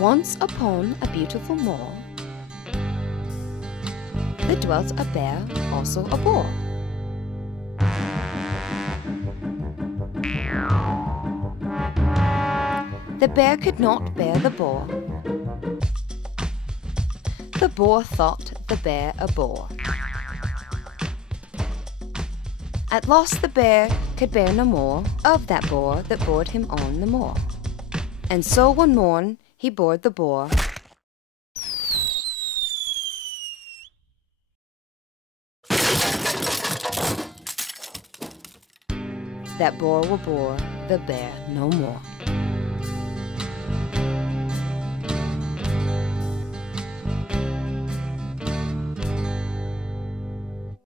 Once upon a beautiful moor, there dwelt a bear, also a boar. The bear could not bear the boar. The boar thought the bear a bore. At last the bear could bear no more of that boar that bored him on the moor. And so one morn he bored the boar. That boar will bore the bear no more.